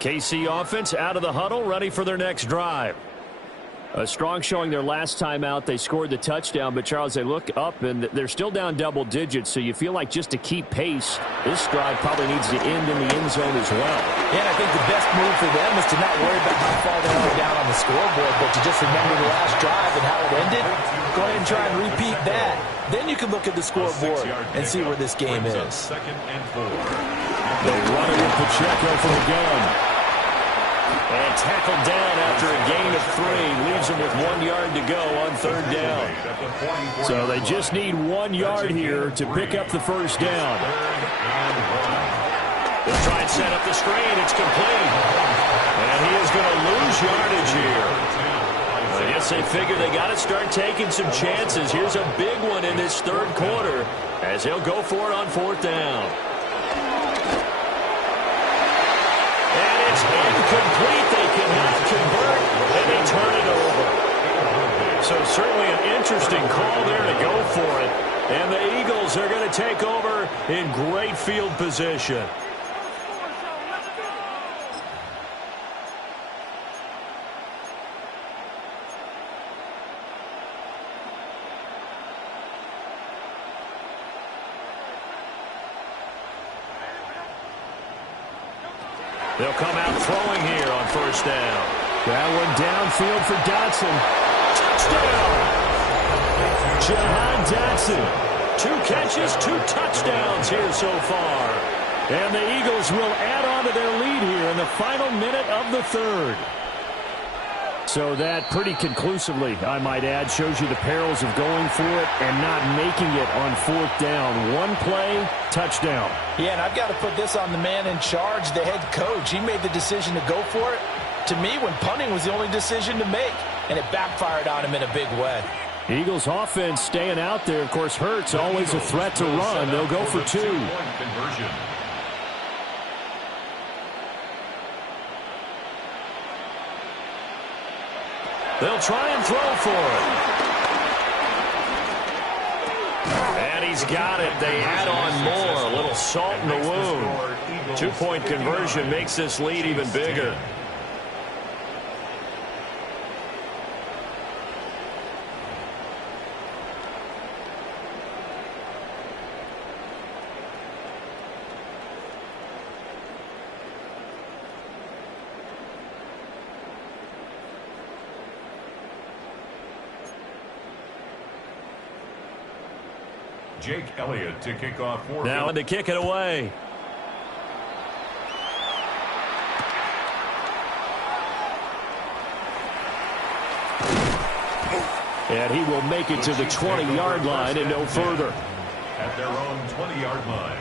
KC offense out of the huddle, ready for their next drive. A strong showing their last time out. They scored the touchdown, but, Charles, they look up, and they're still down double digits, so you feel like just to keep pace, this drive probably needs to end in the end zone as well. Yeah, and I think the best move for them is to not worry about how far they are down on the scoreboard, but to just remember the last drive and how it ended. Go ahead and try and repeat that. Then you can look at the scoreboard and see where this game is. Second and 4. They run it with Pacheco for the gun. And tackled down after a gain of 3. Leaves them with 1 yard to go on third down. So they just need 1 yard here to pick up the first down. They'll try and set up the screen. It's complete. And he is going to lose yardage here. I guess they figure they got to start taking some chances. Here's a big one in this third quarter as they'll go for it on fourth down. And it's incomplete. They cannot convert, and they turn it over. So certainly an interesting call there to go for it. And the Eagles are going to take over in great field position. They'll come out throwing here on first down. That one downfield for Dotson. Touchdown! Jahan Dotson. 2 catches, 2 touchdowns here so far. And the Eagles will add on to their lead here in the final minute of the third. So that pretty conclusively, I might add, shows you the perils of going for it and not making it on fourth down. 1 play, touchdown. Yeah, and I've got to put this on the man in charge, the head coach. He made the decision to go for it. To me, when punting was the only decision to make, and it backfired on him in a big way. Eagles offense staying out there. Of course, Hurts always a threat to run. They'll go for 2. They'll try and throw for it. And he's got it. They add on more. A little salt in the wound. 2-point conversion makes this lead even bigger. Jake Elliott to kick off for now to kick it away. And he will make it to the 20-yard line and no further. At their own 20-yard line.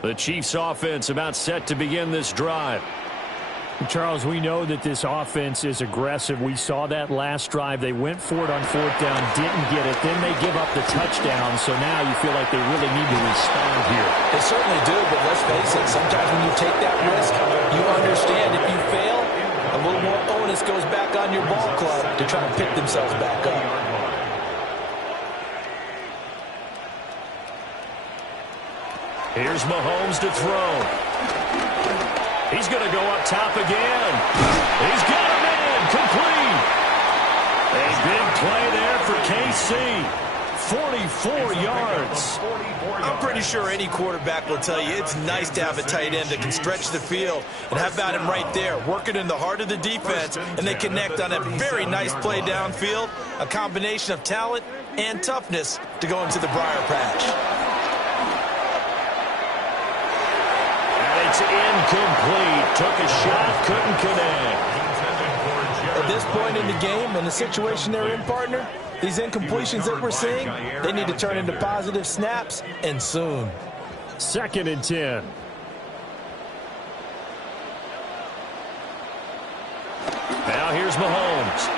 The Chiefs offense about set to begin this drive. Charles, we know that this offense is aggressive. We saw that last drive. They went for it on fourth down, didn't get it. Then they give up the touchdown. So now you feel like they really need to respond here. They certainly do, but let's face it, sometimes when you take that risk, you understand if you fail, a little more onus goes back on your ball club to try to pick themselves back up. Here's Mahomes to throw. He's going to go up top again. He's got a man complete. A big play there for KC. 44 yards. I'm pretty sure any quarterback will tell you it's nice to have a tight end that can stretch the field. And how about him right there, working in the heart of the defense, and they connect on a very nice play downfield, a combination of talent and toughness to go into the briar patch. It's incomplete. Took a shot, couldn't connect. At this point in the game, in the situation they're in, partner, these incompletions that we're seeing, they need to turn into positive snaps, and soon. 2nd and 10. Now here's Mahomes.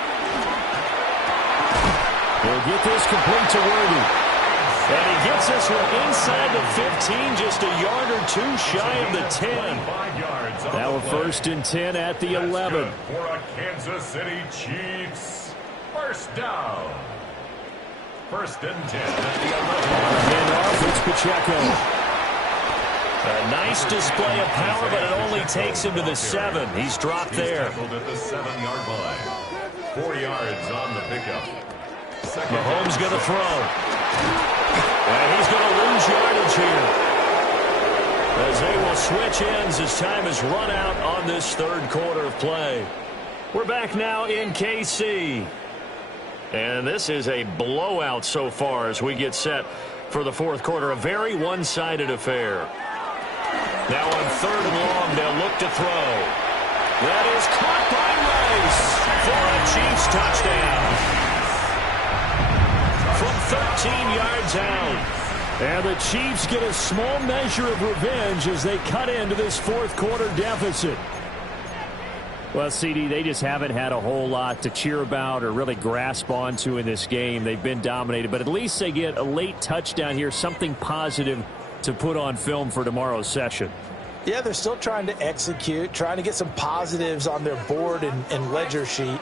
He'll get this complete to Worthy. And he gets this one inside the 15, just a yard or two shy of the 10. Now a 1st and 10 at the 11. For a Kansas City Chiefs. First down. 1st and 10 at the 11. And off, it's Pacheco. A nice display of power, but it only takes him to the 7. He's dropped there. He's tackled at the 7-yard line. 4 yards on the pickup. Mahomes going to throw. And he's going to lose yardage here, as they will switch ends as time has run out on this 3rd quarter of play. We're back now in KC. And this is a blowout so far as we get set for the 4th quarter. A very one-sided affair. Now on 3rd and long, they'll look to throw. That is caught by Rice for a Chiefs touchdown. From 13 yards out. And the Chiefs get a small measure of revenge as they cut into this 4th quarter deficit. Well, CD, they just haven't had a whole lot to cheer about or really grasp onto in this game. They've been dominated, but at least they get a late touchdown here, something positive to put on film for tomorrow's session. Yeah, they're still trying to execute, trying to get some positives on their board and ledger sheet,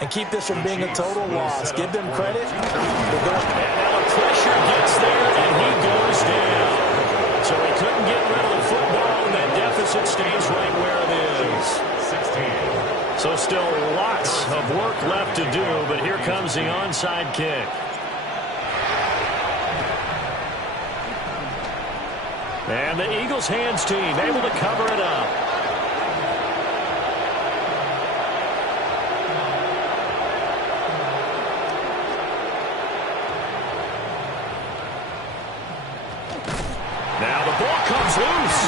and keep this from being a total loss. Give them credit. And now the pressure gets there, and he goes down. So he couldn't get rid of the football, and that deficit stays right where it is. 16. So still lots of work left to do, but here comes the onside kick. And the Eagles hands team able to cover it up. Now the ball comes loose.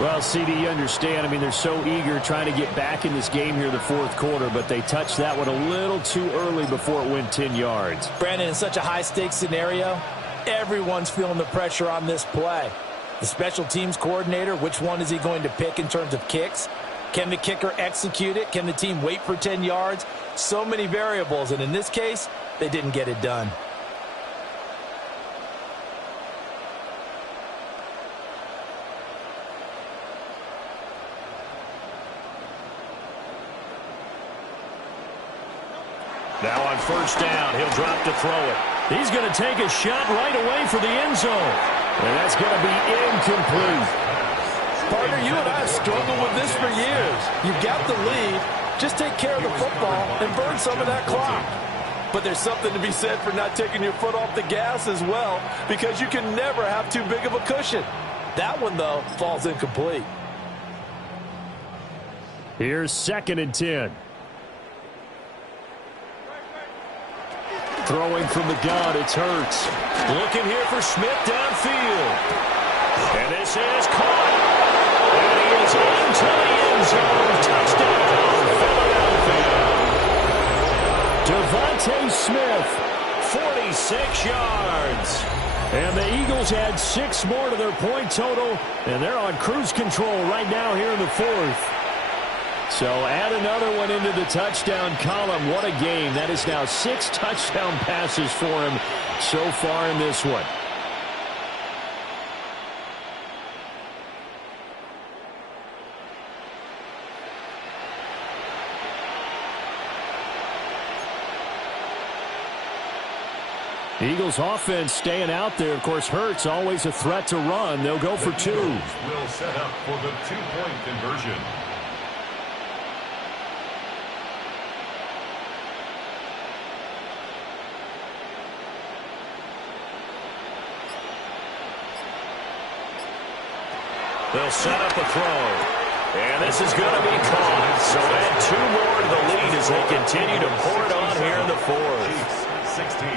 Well, CD, you understand. I mean, they're so eager trying to get back in this game here in the 4th quarter, but they touched that one a little too early before it went 10 yards. Brandon, in such a high-stakes scenario, everyone's feeling the pressure on this play. The special teams coordinator, which one is he going to pick in terms of kicks? Can the kicker execute it? Can the team wait for 10 yards? So many variables, and in this case, they didn't get it done. Now on 1st down, he'll drop to throw it. He's going to take a shot right away for the end zone. And that's going to be incomplete. Partner, you and I have struggled with this for years. You've got the lead. Just take care of the football and burn some of that clock. But there's something to be said for not taking your foot off the gas as well, because you can never have too big of a cushion. That one, though, falls incomplete. Here's 2nd and 10. Throwing from the gun, it's Hurts. Looking here for Smith downfield. And this is caught. And he is into the end zone. Touchdown, Philadelphia. Devontae Smith, 46 yards. And the Eagles add 6 more to their point total, and they're on cruise control right now here in the 4th. So add another one into the touchdown column. What a game. That is now 6 touchdown passes for him so far in this one. Eagles offense staying out there. Of course, Hurts always a threat to run. They'll go for 2. Will set up for the 2-point conversion. They'll set up a throw. And this is going to be caught. So add 2 more to the lead as they continue to pour it on here in the 4th. 16.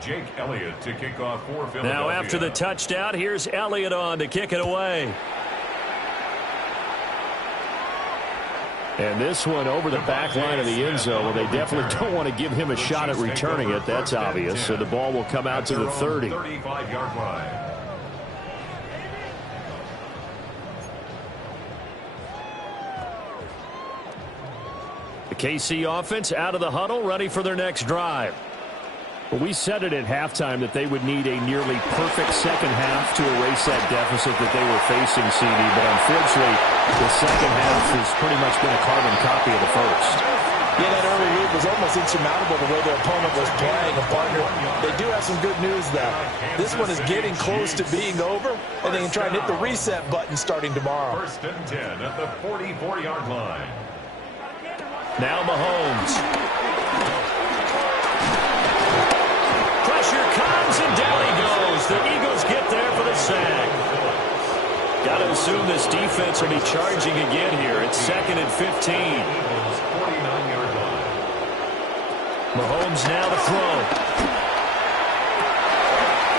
Jake Elliott to kick off for Philadelphia. Now after the touchdown, here's Elliott on to kick it away. And this one over the back line of the end zone. Well, they definitely don't want to give him a shot at returning it. That's obvious. So the ball will come out to the 30. 35-yard line. The KC offense out of the huddle, ready for their next drive. Well, we said it at halftime that they would need a nearly perfect second half to erase that deficit that they were facing, CD. But unfortunately, the second half has pretty much been a carbon copy of the first. Yeah, that early lead was almost insurmountable the way their opponent was playing. And partner, they do have some good news, though. This one is getting close to being over, and they can try and hit the reset button starting tomorrow. 1st and 10 at the 44-yard line. Now Mahomes. Pressure comes, and down he goes. The Eagles get there for the sack. Got to assume this defense will be charging again here. It's 2nd and 15. 49-yard line. Mahomes now to throw.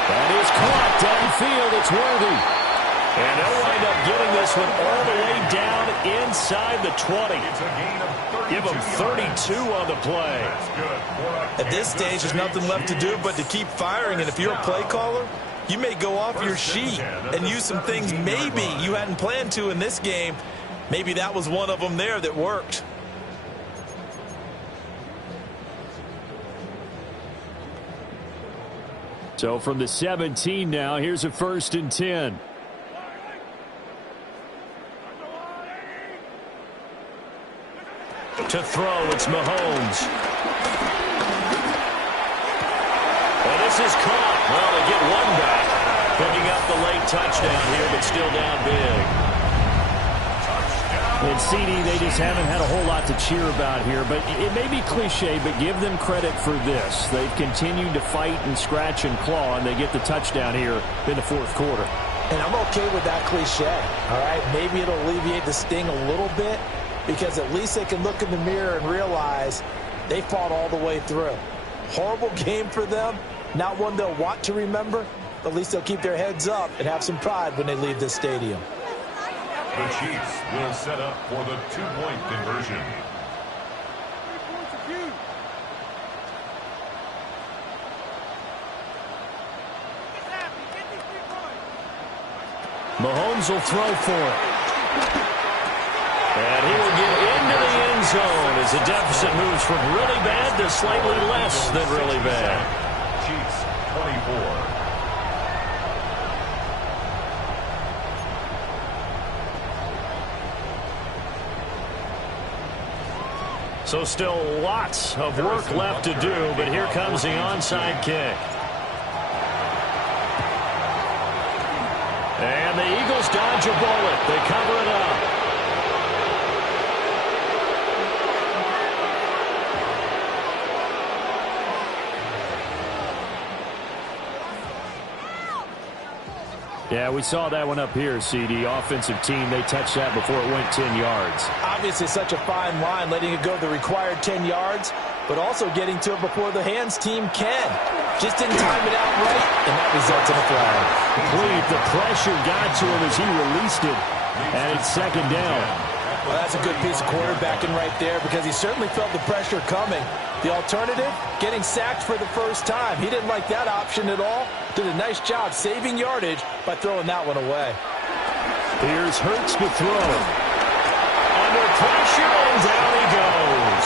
That is caught downfield. It's Worthy. And they'll wind up getting this one all the way down inside the 20. Give them 32 on the play. At this stage, there's nothing left to do but to keep firing. And if you're a play caller, you may go off your sheet and use some things maybe you hadn't planned to in this game. Maybe that was one of them there that worked. So from the 17 now, here's a 1st and 10. To throw, it's Mahomes. And this is caught. Well, they get one back. Picking up the late touchdown here, but still down big. And CD, they just haven't had a whole lot to cheer about here. But it may be cliche, but give them credit for this. They've continued to fight and scratch and claw, and they get the touchdown here in the 4th quarter. And I'm okay with that cliche, all right? Maybe it'll alleviate the sting a little bit, because at least they can look in the mirror and realize they fought all the way through. Horrible game for them, not one they'll want to remember, but at least they'll keep their heads up and have some pride when they leave this stadium. The Chiefs will set up for the 2-point conversion. Mahomes will throw for it. And he will get into the end zone as the deficit moves from really bad to slightly less than really bad. Chiefs 24. So still lots of work left to do, but here comes the onside kick. And the Eagles dodge a bullet. They cover it up. Yeah, we saw that one up here, CD. Offensive team, they touched that before it went 10 yards. Obviously such a fine line, letting it go the required 10 yards, but also getting to it before the hands team can. Just didn't time it out right, and that results in a flag. Complete. The pressure got to him as he released it, and it's 2nd down. Well, that's a good piece of quarterbacking right there, because he certainly felt the pressure coming. The alternative, getting sacked for the first time. He didn't like that option at all. Did a nice job saving yardage by throwing that one away. Here's Hurts to throw. Under pressure, and down he goes.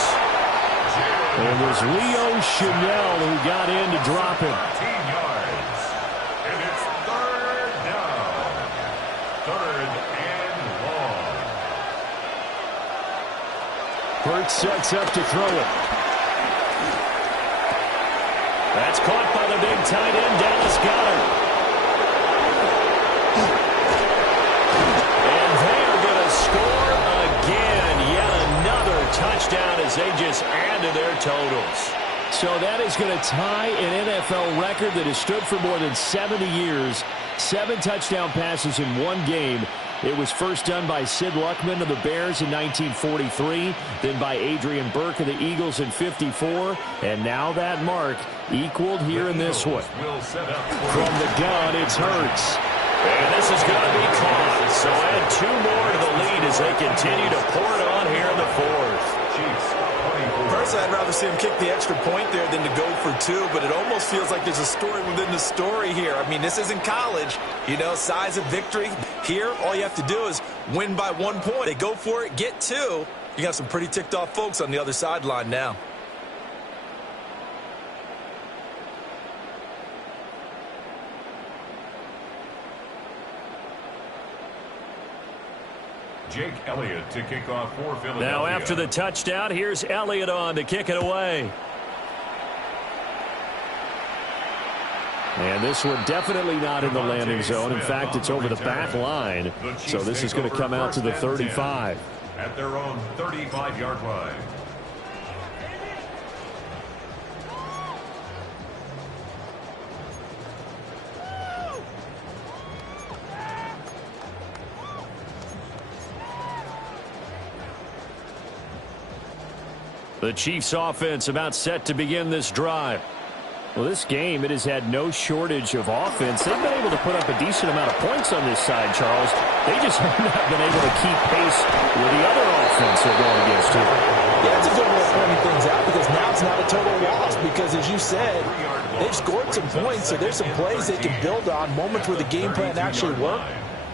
It was Leo Chanel who got in to drop him. 13 yards. And it's 3rd down. 3rd and long. Hurts sets up to throw it. That's caught by the big tight end, Dallas Goedert. And they're going to score again. Yet another touchdown as they just add to their totals. So that is going to tie an NFL record that has stood for more than 70 years. 7 touchdown passes in one game. It was first done by Sid Luckman of the Bears in 1943, then by Adrian Burke of the Eagles in 54, and now that mark equaled here in this one. From the gun, it's Hurts. And this is going to be caught, so add 2 more to the lead as they continue to pour it on here in the fourth. Personally, I'd rather see him kick the extra point there than to go for two, but it almost feels like there's a story within the story here. I mean, this isn't college. You know, size of victory. Here, all you have to do is win by 1 point. They go for it, get two. You got some pretty ticked off folks on the other sideline now. Jake Elliott to kick off for Philadelphia. Now after the touchdown, here's Elliott on to kick it away. And this one definitely not in the landing zone. In fact, it's over the back line. So this is going to come out to the 35. At their own 35-yard line. The Chiefs offense about set to begin this drive. Well, this game, it has had no shortage of offense. They've been able to put up a decent amount of points on this side, Charles. They just have not been able to keep pace with the other offense they're going against here. Yeah, that's a good way of pointing things out because now it's not a total loss because, as you said, they've scored some points, so there's some plays they can build on, moments where the game plan actually worked.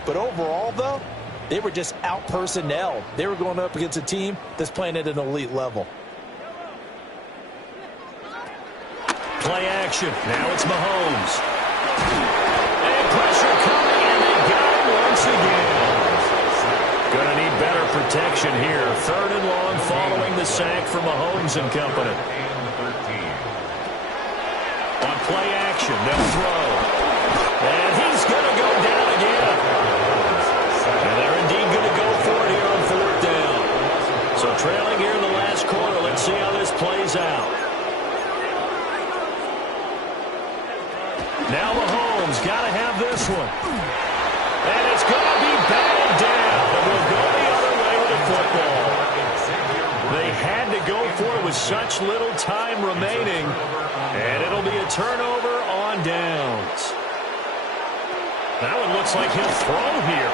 But overall, though, they were just out-personnelled. They were going up against a team that's playing at an elite level. Play action. Now it's Mahomes. And pressure coming, and they got him once again. Going to need better protection here. 3rd and long following the sack from Mahomes and company. On play action, they'll throw. And he's going to go down again. And they're indeed going to go for it here on 4th down. So trailing here in the last quarter. Let's see how this plays out. Now Mahomes got to have this one. And it's going to be batted down. But we'll go the other way with the football. They had to go for it with such little time remaining. And it'll be a turnover on downs. Now it looks like he'll throw here.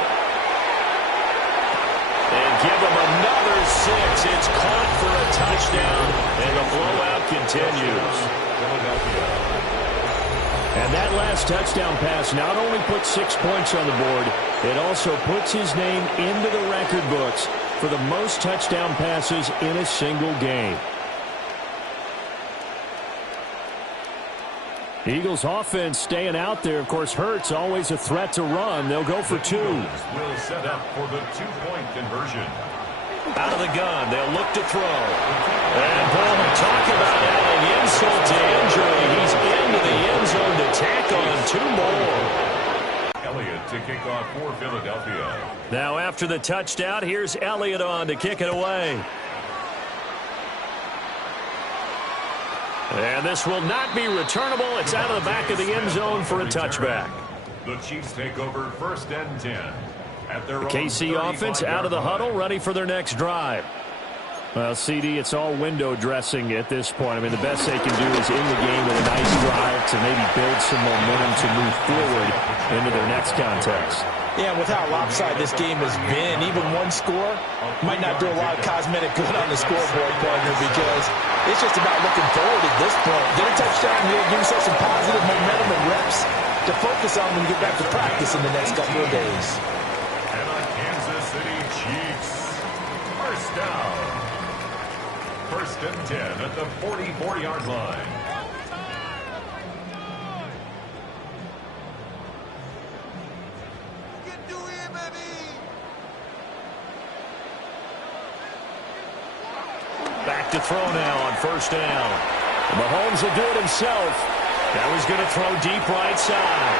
And give him another 6. It's caught for a touchdown. And the blowout continues. And that last touchdown pass not only puts 6 points on the board, it also puts his name into the record books for the most touchdown passes in a single game. Eagles offense staying out there. Of course, Hurts always a threat to run. They'll go for 2. Will set up for the 2-point conversion. Out of the gun, they'll look to throw. And boy, talk about adding insult to injury. He's into the end zone to tack on 2 more. Elliott to kick off for Philadelphia. Now after the touchdown, here's Elliott on to kick it away. And this will not be returnable. It's out of the back of the end zone for a touchback. The Chiefs take over 1st and 10. The KC offense out of the huddle, ready for their next drive. Well, CD, it's all window dressing at this point. I mean, the best they can do is in the game with a nice drive to maybe build some momentum to move forward into their next contest. Yeah, with how lopsided this game has been, even one score might not do a lot of cosmetic good on the scoreboard, partner, because it's just about looking forward at this point. Get a touchdown here, give yourself some positive momentum and reps to focus on when you get back to practice in the next couple of days. And the Kansas City Chiefs. 1st down. 1st and 10 at the 44-yard line. Back to throw now on 1st down. Mahomes will do it himself. Now he's going to throw deep right side.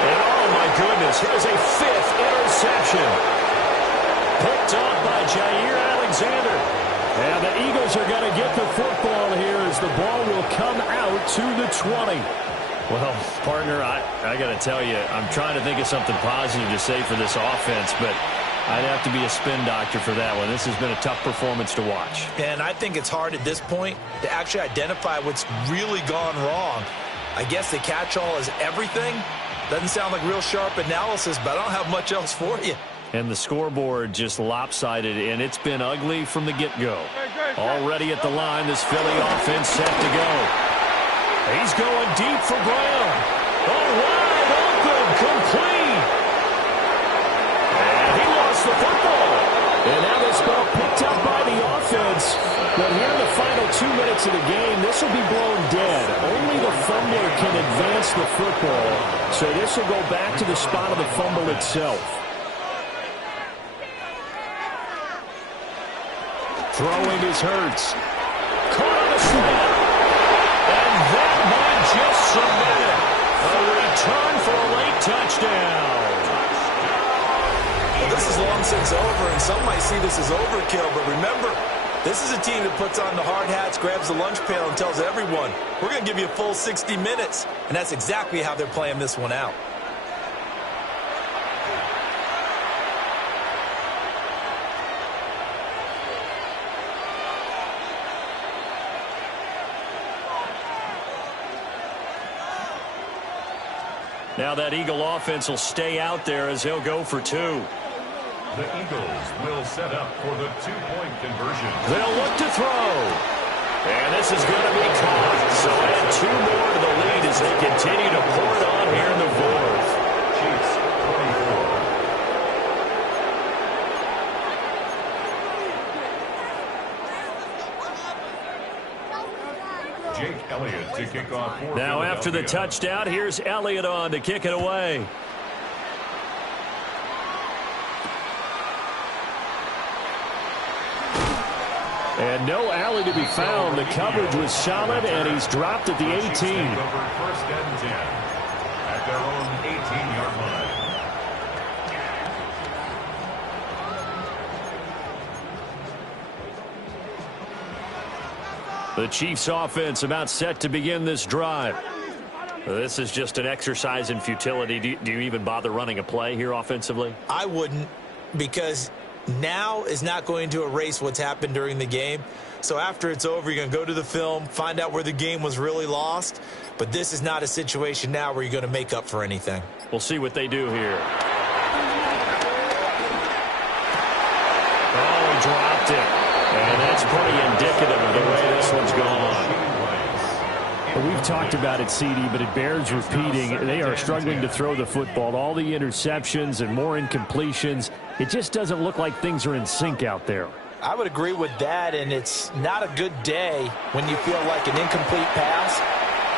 And oh my goodness, here's a 5th interception. Picked off by Jair Alexander. And the Eagles are going to get the football here as the ball will come out to the 20. Well, partner, I got to tell you, I'm trying to think of something positive to say for this offense, but I'd have to be a spin doctor for that one. This has been a tough performance to watch. And I think it's hard at this point to actually identify what's really gone wrong. I guess the catch-all is everything. Doesn't sound like real sharp analysis, but I don't have much else for you. And the scoreboard just lopsided, and it's been ugly from the get-go. Already at the line, this Philly offense set to go. He's going deep for Brown. Oh, wide open, complete. And he lost the football. And now this ball picked up by the offense. But here in the final 2 minutes of the game, this will be blown dead. Only the fumbler can advance the football. So this will go back to the spot of the fumble itself. Throwing is Hurts. Caught on the snap. And that might just submit it. A return for a late touchdown. Well, this is long since over, and some might see this as overkill. But remember, this is a team that puts on the hard hats, grabs the lunch pail, and tells everyone, we're going to give you a full 60 minutes. And that's exactly how they're playing this one out. Now that Eagle offense will stay out there as he'll go for 2. The Eagles will set up for the two-point conversion. They'll look to throw. And this is going to be caught. So add 2 more to the lead as they continue to pour it on here in the fourth. Chiefs 24. Jake Elliott to kick off for Now after the touchdown, here's Elliott on to kick it away. And no alley to be found. The coverage was solid, and he's dropped at the 18. First and 10 at their own 18-yard line. The Chiefs offense about set to begin this drive. This is just an exercise in futility. Do you even bother running a play here offensively? I wouldn't, because now is not going to erase what's happened during the game. So after it's over, you're going to go to the film, find out where the game was really lost. But this is not a situation now where you're going to make up for anything. We'll see what they do here. Oh, he dropped it. And that's pretty indicative of the way this one's gone. Well, we've talked about it, CD, but it bears repeating. They are struggling to throw the football. All the interceptions and more incompletions. It just doesn't look like things are in sync out there. I would agree with that, and it's not a good day when you feel like an incomplete pass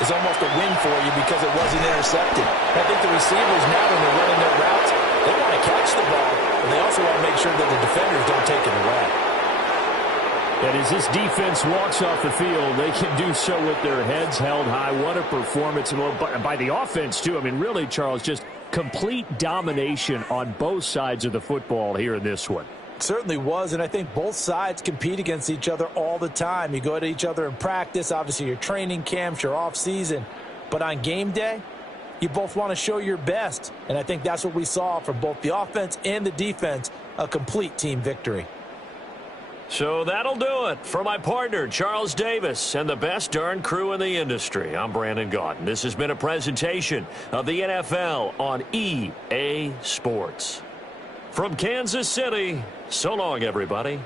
is almost a win for you because it wasn't intercepted. I think the receivers now, when they're running their routes, they want to catch the ball, but they also want to make sure that the defenders don't take it away. And as this defense walks off the field, they can do so with their heads held high. What a performance by the offense, too. I mean, really, Charles, just complete domination on both sides of the football here in this one. It certainly was, and I think both sides compete against each other all the time. You go at each other in practice, obviously your training camps, your off-season. But on game day, you both want to show your best. And I think that's what we saw from both the offense and the defense, a complete team victory. So that'll do it for my partner, Charles Davis, and the best darn crew in the industry. I'm Brandon Gaudin. This has been a presentation of the NFL on EA Sports. From Kansas City, so long, everybody.